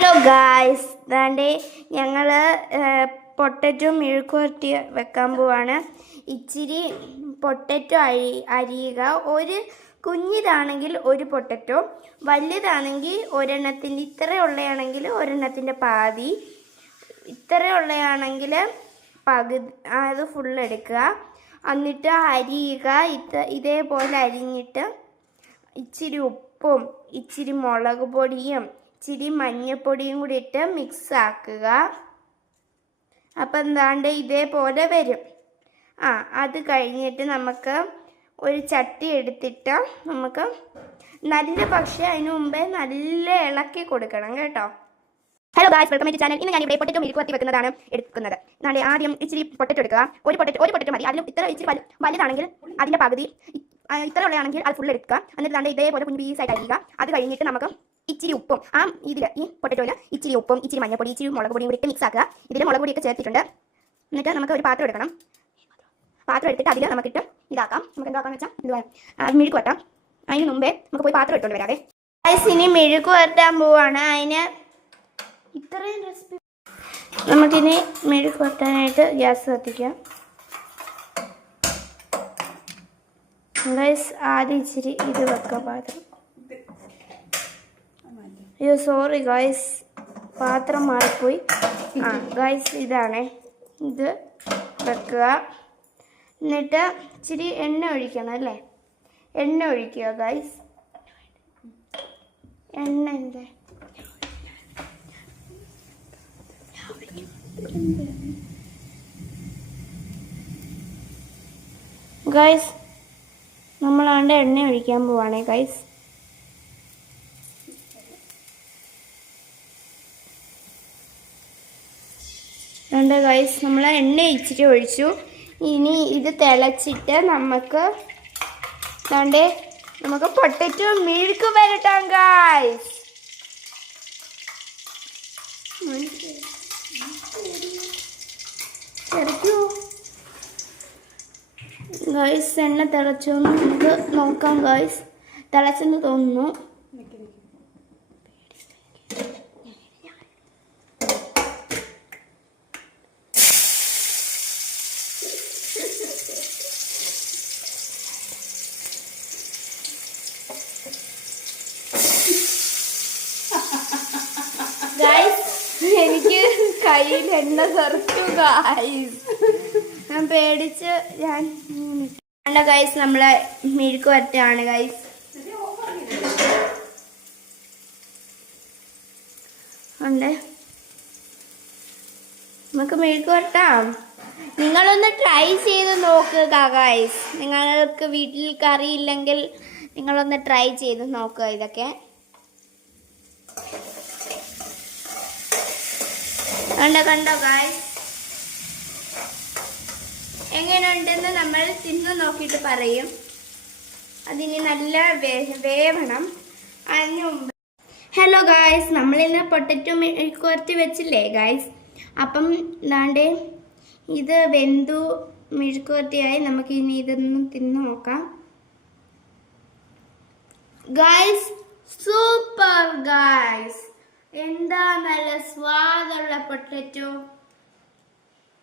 Hello guys ദാണ്ടേ ഞങ്ങൾ potato മെഴുക്കുവരട്ടി വെക്കാൻ പോവാണ്. ഇച്ചിരി പൊട്ടറ്റോ അരി അരിയുക. ഒരു കുഞ്ഞിതാണെങ്കിൽ ഒരു പൊട്ടറ്റോ വലുതാണെങ്കിൽ ഒരെണ്ണത്തിന്റെ ഇത്രയുള്ളയാണെങ്കിൽ ഒരെണ്ണത്തിന്റെ പാതി ഇത്രയുള്ളയാണെങ്കിൽ പകുതി അത് ഫുൾ എടുക്കുക. എന്നിട്ട് അരിയുക. ഇത് ഇതേപോലെ അരിഞ്ഞിട്ട് ഇച്ചിരി ഉപ്പും ഇച്ചിരി മുളക് പൊടിയും ഇച്ചിരി മഞ്ഞൾപ്പൊടിയും കൂടി ഇട്ട് മിക്സ് ആക്കുക. അപ്പം എന്താണ്ട് ഇതേപോലെ വരും. ആ അത് കഴിഞ്ഞിട്ട് നമുക്ക് ഒരു ചട്ടി എടുത്തിട്ട് നമുക്ക് നല്ല പക്ഷേ അതിന് മുമ്പേ നല്ല ഇളക്കി കൊടുക്കണം കേട്ടോ. Hello guys welcome to channel ഇന്ന് ഞാൻ ഇവിടെ പൊട്ടറ്റോ മെഴുക്കുവരട്ടി വെക്കുന്നതാണ് എടുക്കുന്നത്. നാളെ ആദ്യം ഇച്ചിരി പൊട്ടറ്റോ എടുക്കുക. ഒരു പൊട്ടറ്റോ ഒരു പൊട്ടറ്റോ മതി. അതിലും ഇത്ര ഇച്ചിരി വലു വലുതാണെങ്കിൽ അതിന്റെ പകുതി ഇത്ര ഉള്ളതാണെങ്കിൽ അത് ഫുൾ എടുക്കുക. എന്നിട്ട് നല്ല ഇതേപോലെ കുഞ്ഞു പീസായിട്ട് അരിയുക. അത് കഴിഞ്ഞിട്ട് നമുക്ക് ഇച്ചിരി ഉപ്പും. ആ ഇതിൽ ഈ പൊട്ടറ്റോയിൽ ഇച്ചിരി ഉപ്പും ഇച്ചിരി മഞ്ഞൾപ്പൊടി ഇച്ചിരി മുളക് പൊടിയും കൂടി മിക്സ് ആക്കുക. ഇതിൽ മുളക് പൊടിയൊക്കെ ചേർത്തിട്ടുണ്ട്. എന്നിട്ട് നമുക്ക് ഒരു പാത്രം എടുക്കണം. പാത്രം എടുത്തിട്ട് അതിൽ നമുക്കിട്ട് ഇതാക്കാം. നമുക്ക് എന്താക്കാന്ന് വെച്ചാൽ എന്തുവാ മെഴുക്ക് വട്ടാം അതിന് മുമ്പേ നമുക്ക് പോയി പാത്രം ഇട്ടുകൊണ്ട് വരാവേ. ഇനി മെഴുക്ക് വരട്ടാൻ പോവാണ്. അതിന് ഇത്രയും റെസിപ്പി നമുക്കിനി മെഴുക്ക് വരട്ടാനായിട്ട് ഗ്യാസ് കത്തിക്കാം. ആദ്യം ഇച്ചിരി ഇത് വെക്കാം പാത്രം. അയ്യോ സോറി ഗൈസ് പാത്രം മാറിപ്പോയി. ആ ഗൈസ് ഇതാണേ. ഇത് വെക്കുക. എന്നിട്ട് ഇച്ചിരി എണ്ണ ഒഴിക്കണം അല്ലേ? എണ്ണ ഒഴിക്കുക ഗൈസ് എണ്ണ എന്താ? ഗൈസ് നമ്മളാണ്ട് എണ്ണ ഒഴിക്കാൻ പോവാണേ ഗൈസ് രണ്ട് ഗൈസ് നമ്മൾ എണ്ണ ഇച്ചിരി ഒഴിച്ചു. ഇനി ഇത് തിളച്ചിട്ട് നമുക്ക് ദാണ്ടേ നമുക്ക് പൊട്ടറ്റോ മിഴുക്ക് വരട്ടാം തിളയ്ക്കൂ ഗൈസ് എണ്ണ തിളച്ചോന്ന് നമുക്ക് നോക്കാം ഗൈസ് തിളച്ചെന്ന് തോന്നുന്നു ഗൈസ് എനിക്ക് കയ്യിൽ എണ്ണ തെറിച്ചു ഗായ്സ് ഞാൻ പേടിച്ച് ഞാൻ വേണ്ട ഗൈസ് നമ്മളെ മെഴുക്ക് വരട്ടാണ് ഗൈസ് ഉണ്ട്. നമുക്ക് മെഴുക്ക് വരട്ടാം. നിങ്ങളൊന്ന് ട്രൈ ചെയ്ത് നോക്കുക ഗൈസ് നിങ്ങൾക്ക് വീട്ടിൽ കറിയില്ലെങ്കിൽ നിങ്ങളൊന്ന് ട്രൈ ചെയ്ത് നോക്കുക ഇതൊക്കെ. കണ്ടോ കണ്ടോ ഗായ് എങ്ങനെയുണ്ടെന്ന് നമ്മൾ തിന്നു നോക്കിയിട്ട് പറയും. അതിന് നല്ല വേവണം. അതിന് മുമ്പ് ഹലോ ഗായ്സ് നമ്മളിന്ന് പൊട്ടറ്റോ മെഴുക്കുവരത്തി വെച്ചില്ലേ ഗായ്സ് അപ്പം ഇതാണ്ട് ഇത് വെന്തു മെഴുക്കുവരത്തിയായി നമുക്ക് ഇനി ഇതൊന്ന് തിന്ന് നോക്കാം. ഗായ്സ് സൂപ്പർ ഗായ്സ് എന്താ നല്ല സ്വാദുള്ള പൊട്ടറ്റോ?